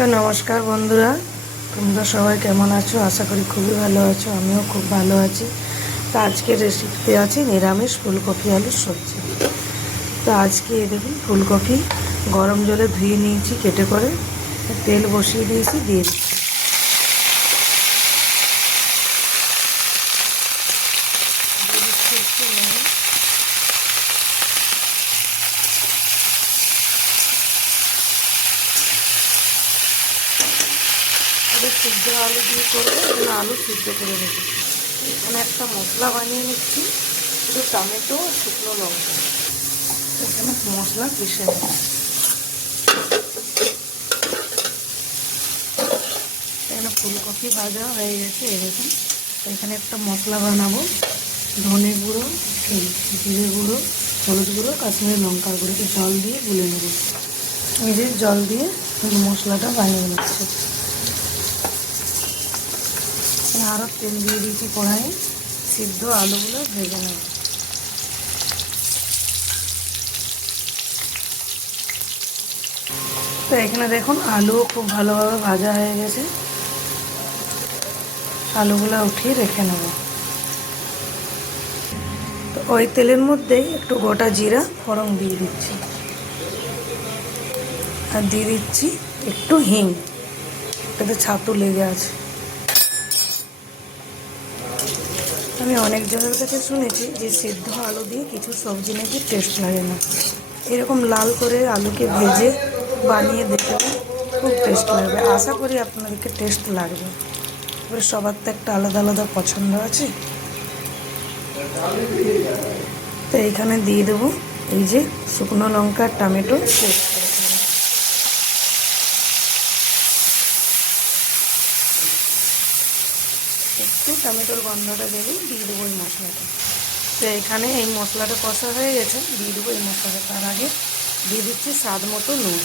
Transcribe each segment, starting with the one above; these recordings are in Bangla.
তো নমস্কার বন্ধুরা, তোমরা সবাই কেমন আছো? আশা করি খুবই ভালো আছো। আমিও খুব ভালো আছি। তো আজকের রেসিপিতে আছে নিরামিষ ফুলকপি আলুর সবজি। তো আজকে দেখুন, ফুলকপি গরম জলে ধুয়ে নিয়েছি, কেটে করে তেল বসিয়ে দিয়েছি, দিয়ে দিচ্ছি। একটু লবণ, সিদ্ধ আলু দিয়ে করবো, এখানে আলু সিদ্ধ করে রেখেছি। এখানে একটা মশলা বানিয়ে নিচ্ছি, শুধু টমেটো আর শুকনো লঙ্কা। এখানে মশলা পিষে নেব। এখানে ফুলকপি ভাজা হয়ে গেছে। এরকম এখানে একটা মশলা বানাবো, ধনে গুঁড়ো, জিরে গুঁড়ো, হলুদ গুঁড়ো, কাশ্মীরি লঙ্কার গুঁড়ো জল দিয়ে গুলে নেব। এই যে জল দিয়ে মশলাটা বানিয়ে নিচ্ছে। আরও তেল দিয়ে দিয়েছি কড়াইয়ে, সিদ্ধ আলুগুলো ভেজে নেব। তো এখানে দেখুন, আলুও খুব ভালোভাবে ভাজা হয়ে গেছে। আলুগুলো উঠিয়ে রেখে নেব। তো ওই তেলের মধ্যেই একটু গোটা জিরা ফোড়ন দিয়ে দিচ্ছি, আর দিয়ে দিচ্ছি একটু হিং। এটাতে ছাতু লেগে আছে। আমি অনেকজনের কাছে শুনেছি যে সিদ্ধ আলু দিয়ে কিছু সবজি নাকি টেস্ট লাগে না। এরকম লাল করে আলুকে ভেজে বানিয়ে দেখতে খুব টেস্ট লাগবে। আশা করি আপনাদেরকে টেস্ট লাগবে। এবার সবার তো একটা আলাদা আলাদা পছন্দ আছে। তো এইখানে দিয়ে দেবো এই যে শুকনো লঙ্কা, টমেটো পেস্ট। একটু টমেটোর গন্ধটা দেবো, দিয়ে দেবো এই মশলাটা। তো এখানে এই মশলাটা কষা হয়ে গেছে, দিয়ে দেবো এই মশলাটা। তার আগে দিয়ে দিচ্ছি স্বাদ মতো নুন।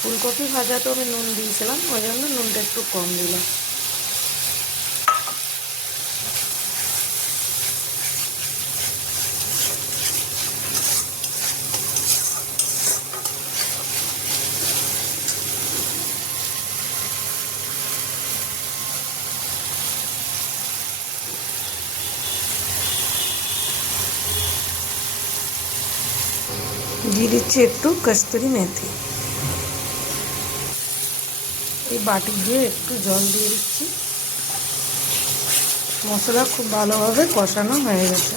ফুলকপি ভাজাতেও আমি নুন দিয়েছিলাম, ওই জন্য নুনটা একটু কম দিলাম। দিয়ে দিচ্ছি একটু কস্তুরি মেথি। এই বাটি দিয়ে একটু জল দিয়ে দিচ্ছি। মশলা খুব ভালোভাবে কষানো হয়ে গেছে।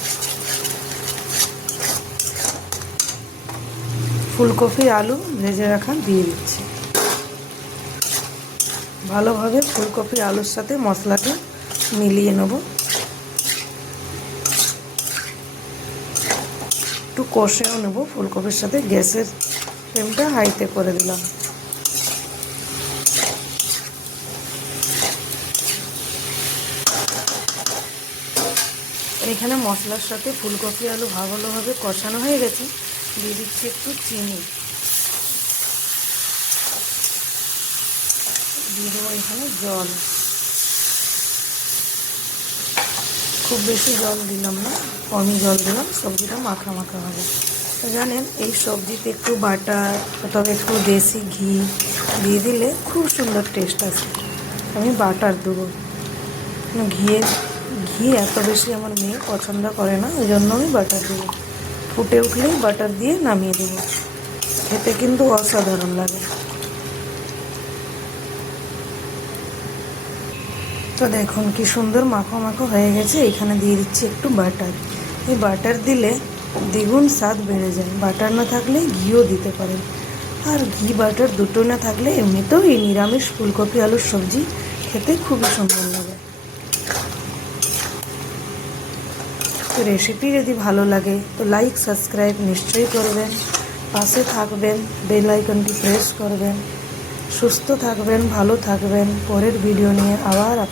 ফুলকপি আলু ভেজে রাখা দিয়ে দিচ্ছি। ভালোভাবে ফুলকপি আলুর সাথে মশলাটা মিলিয়ে নেব। একটু কষেও নেব ফুলকপির সাথে। গ্যাসের ফ্লেমটা হাইতে করে দিলাম। এখানে মশলার সাথে ফুলকপি আলু ভালোভাবে কষানো হয়ে গেছে। দিয়ে দিচ্ছি একটু চিনি, দিয়ে দেবো এখানে জল। খুব বেশি জল দিলাম না, কমই জল দিলাম। সবজিটা মাখা মাখা হবে। তো জানেন, এই সবজিতে একটু বাটার অথবা একটু দেশি ঘি দিয়ে দিলে খুব সুন্দর টেস্ট আসে। আমি বাটার দেবো। ঘি এত বেশি আমার মেয়ে পছন্দ করে না, ওই জন্য আমি বাটার দেবো। ফুটে উঠলেই বাটার দিয়ে নামিয়ে দেবো। খেতে কিন্তু অসাধারণ লাগে। তো দেখুন কি সুন্দর মাখো মাখো হয়ে গেছে। এখানে দিয়ে দিচ্ছি একটু বাটার। এই বাটার দিলে দ্বিগুণ স্বাদ বেড়ে যায়। বাটার না থাকলে ঘিও দিতে পারেন। আর ঘি বাটার দুটো না থাকলে এমনিতেও এই নিরামিষ ফুলকপি আলুর সবজি খেতে খুবই সুন্দর লাগে। তো রেসিপি যদি ভালো লাগে তো লাইক সাবস্ক্রাইব নিশ্চয়ই করবেন, পাশে থাকবেন, বেল আইকনটি প্রেস করবেন। সুস্থ থাকবেন, ভালো থাকবেন। পরের ভিডিও নিয়ে আবার